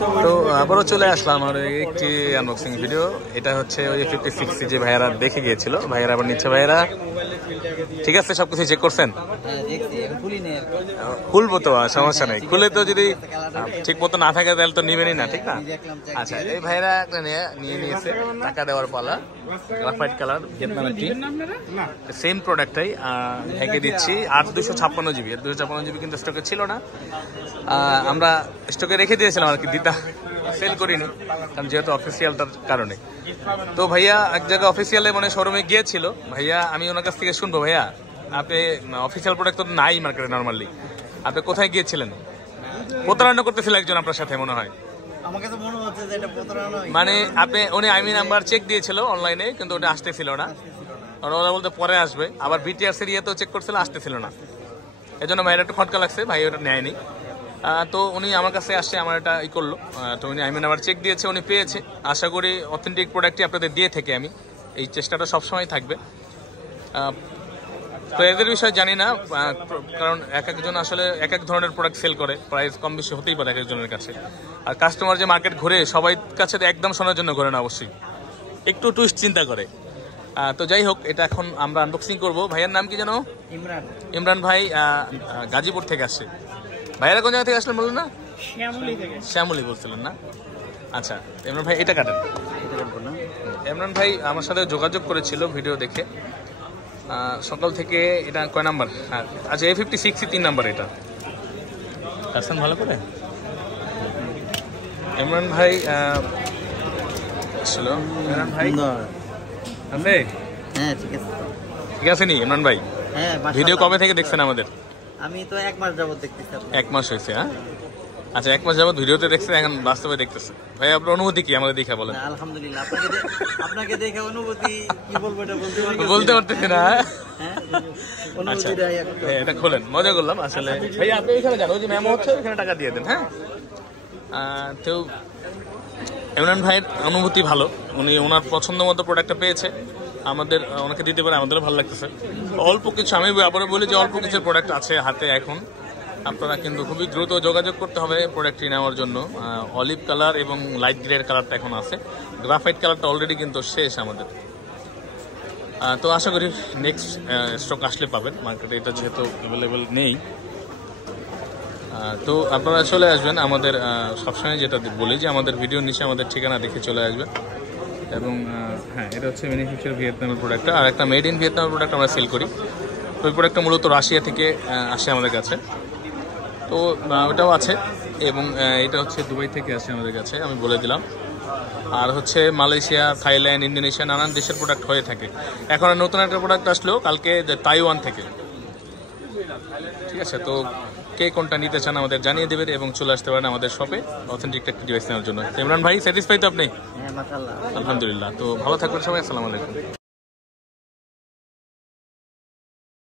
তো আবারও চলে আসলাম আর একটি আনবক্সিং ভিডিও। এটা হচ্ছে ওই 56 যে ভাইয়ারা দেখে গিয়েছিল, ভাইয়ারা আবার নিচ্ছে। ভাইয়ারা ঠিক আছে, সবকিছু চেক করছেন? খুলবো তো, সমস্যা নেই। খুলে তো যদি ঠিক মতো না থাকে তাহলে তো নিবেনই না, ঠিক না? আচ্ছা, এই ভাইয়ারা একটা নিয়ে নিয়েছে, টাকা দেওয়ার পালা। গ্রাফাইট কালার, ভিয়েতনামের টি, সেম প্রোডাক্টটাই হেঁকে দিচ্ছি। 8 256 জিবি, 256 জিবি কিন্তু স্টকে ছিল না, আমরা স্টকে রেখে দিয়েছিলাম আর কি, দিতা সেল করিনি কারণ যেহেতু অফিসিয়ালটার কারণে। তো ভাইয়া এক জায়গায় অফিসিয়ালে মানে শোরুমে গিয়েছিল। ভাইয়া আমি ওনার কাছ থেকে শুনবো, ভাইয়া আপনি অফিসিয়াল প্রোডাক্ট তো নাই মার্কেটে নর্মালি, আপনি কোথায় গিয়েছিলেন? প্রতারণা করতেছিল একজন আপনার সাথে মনে হয়। আমাকে তো মনে হচ্ছে যে এটা প্রতারণা। মানে আপনি উনি আইমি নাম্বার চেক দিয়েছিল অনলাইনে, কিন্তু ওটা আসতেছিল না। ওরা বলতে পরে আসবে, আবার বিটিআর সিরিয়াতেও চেক করছিল, আসতেছিল না। এজন্য ভাইয়ের একটু খটকা লাগছে, ভাই ওটা নেয়নি। তো উনি আমার কাছে আসছে, আমার এটা ই করলো। তো উনি আইমি নাম্বার চেক দিয়েছে, উনি পেয়েছে। আশা করি অথেন্টিক প্রোডাক্টই আপনাদের দিয়ে থেকে আমি, এই চেষ্টাটা সবসময় থাকবে। তো এদের বিষয়ে জানি না, কারণ এক একজন আসলে এক এক ধরনের প্রোডাক্ট সেল করে, প্রাইস কম বেশি হতেই পারে এক একজনের কাছে। আর কাস্টমার যে মার্কেট ঘুরে, সবাই কাছে একদম শোনার জন্য ঘুরে না, অবশ্যই একটু টুইস্ট চিন্তা করে। তো যাই হোক, এটা এখন আমরা আনবক্সিং করবো। ভাইয়ের নাম কি জানো? ইমরান। ইমরান ভাই গাজীপুর থেকে আসছে। ভাইয়েরা কোন জায়গা থেকে আসলেন বললেন না? শ্যামলী বলছিলেন না? আচ্ছা ইমরান ভাই, এটা কাটেন। ইমরান ভাই আমার সাথে যোগাযোগ করেছিল ভিডিও দেখে সকাল থেকে। এটা কয় নাম্বার? আচ্ছা A56 3 নাম্বার। এটা কাটছেন ভালো করে? ইমরান ভাই আসলো। ইমরান ভাই আছে? হ্যাঁ ঠিক আছে। ঠিক আছে নি ইমরান ভাই? হ্যাঁ। ভিডিও কবে থেকে দেখছেন আমাদের? আমি তো 1 মাস যাবত দেখতেছি। 1 মাস হয়েছে? হ্যাঁ, আচ্ছা 1 মাস যাবত ভিডিওতে দেখছেন, এখন বাস্তবে দেখতেছে। ভাই আপনার অনুভূতি কি আমাদের দেখা বলেন? আলহামদুলিল্লাহ, আপনাকে দেখে অনুভূতি কি বলবো এটা বলতে পারতেছি না। আচ্ছা এটা খোলেন, মজা করলাম আসলে। ভাই আপনি এখানে যান, ওই যে মেমো হচ্ছে ওখানে টাকা দিয়ে দেন। হ্যাঁ, তো ইমরান ভাইয়ের অনুভূতি ভালো, উনি ওনার পছন্দ মতো প্রোডাক্টটা পেয়েছে, আমাদের ওনাকে দিতে পারে, আমাদেরও ভালো লাগতেছে। অল্প কিছু, আমি আবারও বলি যে অল্প কিছু প্রোডাক্ট আছে হাতে এখন। আপনারা কিন্তু খুবই দ্রুত যোগাযোগ করতে হবে প্রোডাক্টটি নেওয়ার জন্য। অলিভ কালার এবং লাইট গ্রের কালারটা এখন আছে, গ্রাফাইট কালারটা অলরেডি কিন্তু শেষ আমাদের। তো আশা করি নেক্সট স্টক আসলে পাবেন মার্কেটে, এটা যেহেতু অ্যাভেলেবেল নেই। তো আপনারা চলে আসবেন আমাদের, সবসময় যেটা বলি যে আমাদের ভিডিওর নিচে আমাদের ঠিকানা দেখে চলে আসবেন। এবং হ্যাঁ, এটা হচ্ছে ম্যানুফ্যাকচার ভিয়েতনামের প্রোডাক্টটা, আর একটা মেড ইন ভিয়েতনামের প্রোডাক্ট আমরা সেল করি। তো ওই প্রোডাক্টটা মূলত রাশিয়া থেকে আসে আমাদের কাছে, তো ওটাও আছে। এবং এটা হচ্ছে দুবাই থেকে আসে আমাদের কাছে, আমি বলে দিলাম। আর হচ্ছে মালয়েশিয়া, থাইল্যান্ড, ইন্দোনেশিয়া, নানান দেশের প্রোডাক্ট হয়ে থাকে। এখন নতুন একটা প্রোডাক্ট আসলো কালকে তাইওয়ান থেকে। ঠিক আছে, তো কে কোনটা নিতে চান আমাদের জানিয়ে দেবেন এবং চলে আসতে পারেন আমাদের শপে অথেন্টিক একটা ডিভাইস নেওয়ার জন্য। ইমরান ভাই স্যাটিসফাই তো আপনি? হ্যাঁ মাশাআল্লাহ, আলহামদুলিল্লাহ। তো ভালো থাকবেন সবাই, আসসালামু আলাইকুম।